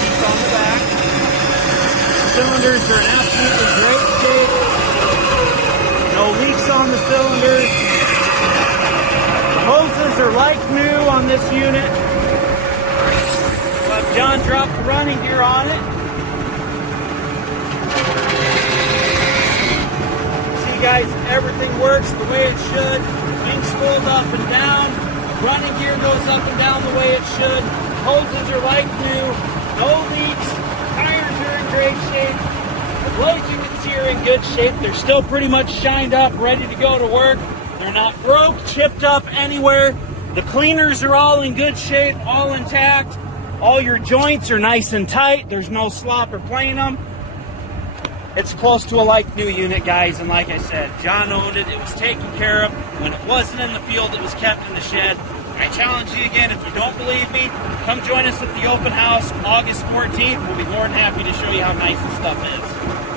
Heat on the back. Cylinders are in absolutely great shape. No leaks on the cylinders. The hoses are like new on this unit. We'll have John drop the running gear on it. See guys, everything works the way it should. Wings fold up and down. Running gear goes up and down the way it should. Hoses are like new. No leaks. Tires are in great shape. The blades you can see are in good shape. They're still pretty much shined up, ready to go to work. They're not broke, chipped up anywhere. The cleaners are all in good shape, all intact. All your joints are nice and tight. There's no slop or playing them. It's close to a like new unit, guys, and like I said, John owned it. It was taken care of. When it wasn't in the field, it was kept in the shed. I challenge you again, if you don't believe me, come join us at the open house August 14th. We'll be more than happy to show you how nice this stuff is.